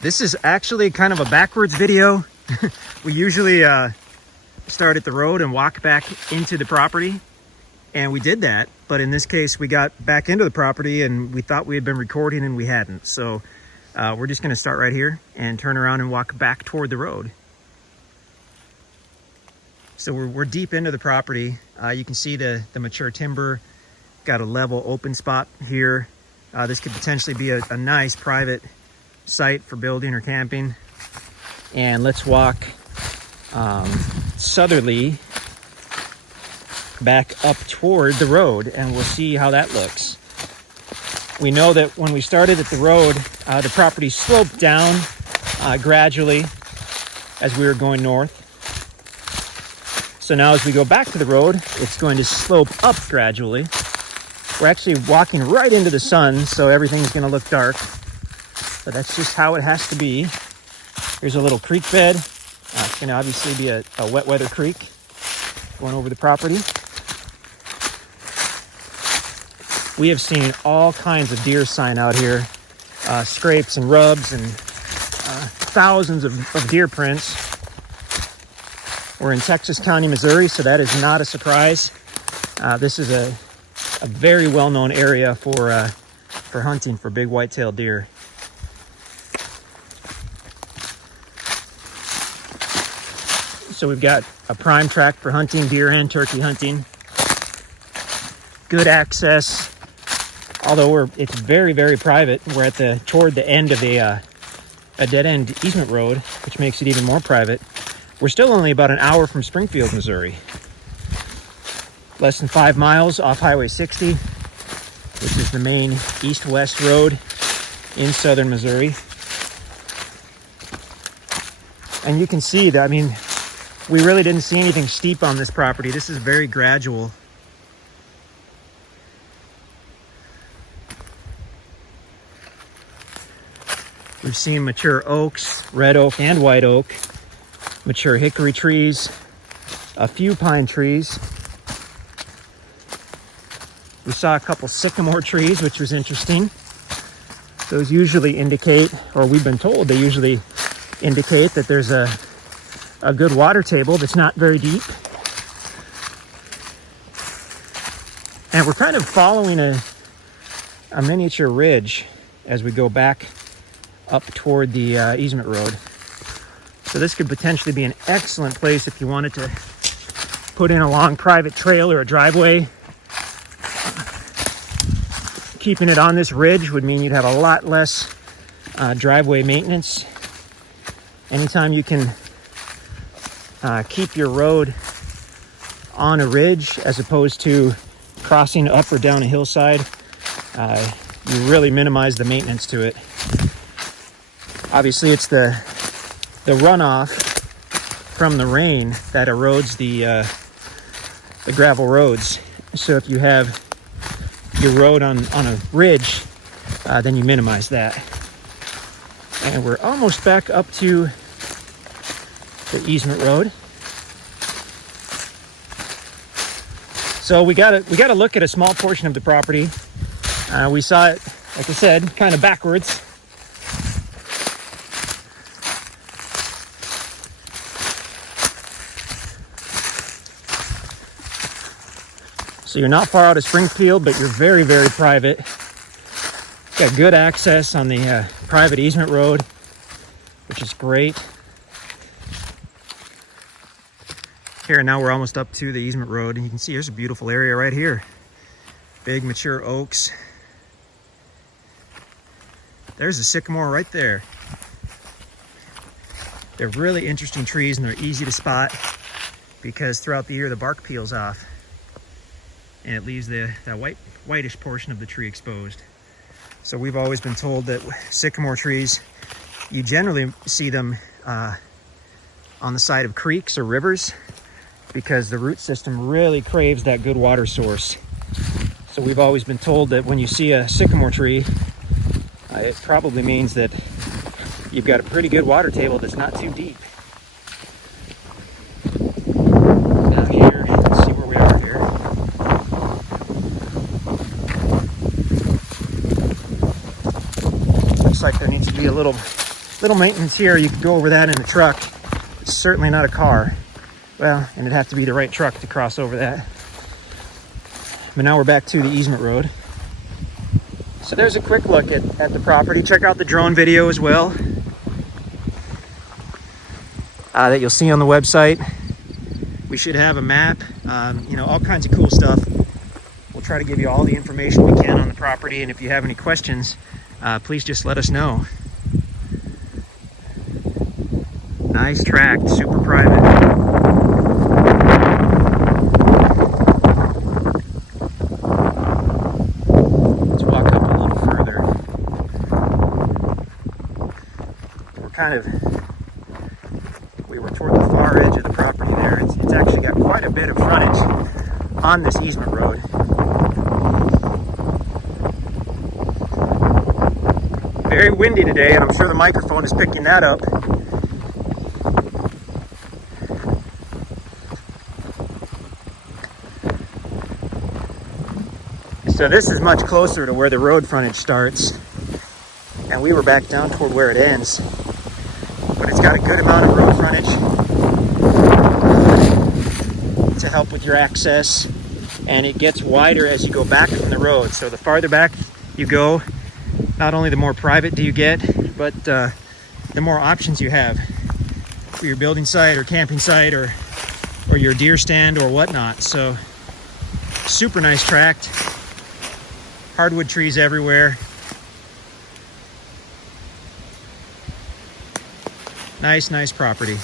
This is actually kind of a backwards video. We usually start at the road and walk back into the property, and we did that, but in this case we got back into the property and we thought we had been recording and we hadn't. So we're just going to start right here and turn around and walk back toward the road. So we're deep into the property. You can see the mature timber, got a level open spot here. This could potentially be a nice private site for building or camping. And let's walk southerly back up toward the road, and we'll see how that looks. We know that when we started at the road, the property sloped down gradually as we were going north. So now as we go back to the road, it's going to slope up gradually. We're actually walking right into the sun, so everything's going to look dark. But that's just how it has to be. Here's a little creek bed. It's going to obviously be a wet weather creek going over the property. We have seen all kinds of deer sign out here. Scrapes and rubs and thousands of deer prints. We're in Texas County, Missouri, so that is not a surprise. This is a very well-known area for hunting for big white-tailed deer. So we've got a prime track for hunting, deer and turkey hunting. Good access, although it's very, very private. We're toward the end of a dead-end easement road, which makes it even more private. We're still only about an hour from Springfield, Missouri. Less than 5 miles off Highway 60. This is the main east-west road in southern Missouri. And you can see that, I mean, we really didn't see anything steep on this property. This is very gradual. We've seen mature oaks, red oak and white oak, mature hickory trees, a few pine trees. We saw a couple sycamore trees, which was interesting. Those usually indicate, or we've been told they usually indicate that there's a good water table that's not very deep. And we're kind of following a miniature ridge as we go back up toward the easement road. So this could potentially be an excellent place if you wanted to put in a long private trail or a driveway. Keeping it on this ridge would mean you'd have a lot less driveway maintenance. Anytime you can keep your road on a ridge as opposed to crossing up or down a hillside, you really minimize the maintenance to it. Obviously, it's the runoff from the rain that erodes the gravel roads. So if you have your road on a ridge, then you minimize that. And we're almost back up to the easement road. So we got to look at a small portion of the property. We saw it, like I said, kind of backwards. So you're not far out of Springfield, but you're very, very private. Got good access on the private easement road, which is great. Here, now we're almost up to the easement road, and you can see there's a beautiful area right here. Big mature oaks. There's a sycamore right there. They're really interesting trees, and they're easy to spot because throughout the year the bark peels off and it leaves that whitish portion of the tree exposed. So we've always been told that sycamore trees, you generally see them on the side of creeks or rivers because the root system really craves that good water source. So we've always been told that when you see a sycamore tree, it probably means that you've got a pretty good water table that's not too deep. Now here, let's see where we are here. Looks like there needs to be a little Little maintenance here, you could go over that in a truck. It's certainly not a car. Well, and it'd have to be the right truck to cross over that. But now we're back to the easement road. So there's a quick look at the property. Check out the drone video as well that you'll see on the website. We should have a map, you know, all kinds of cool stuff. We'll try to give you all the information we can on the property, and if you have any questions, please just let us know. Nice tract, super private. Let's walk up a little further. We were toward the far edge of the property there. It's actually got quite a bit of frontage on this easement road. Very windy today, and I'm sure the microphone is picking that up. So this is much closer to where the road frontage starts, and we were back down toward where it ends. But it's got a good amount of road frontage to help with your access, and it gets wider as you go back from the road. So the farther back you go, not only the more private do you get, but the more options you have for your building site or camping site or your deer stand or whatnot. So super nice tract. Hardwood trees everywhere. Nice property.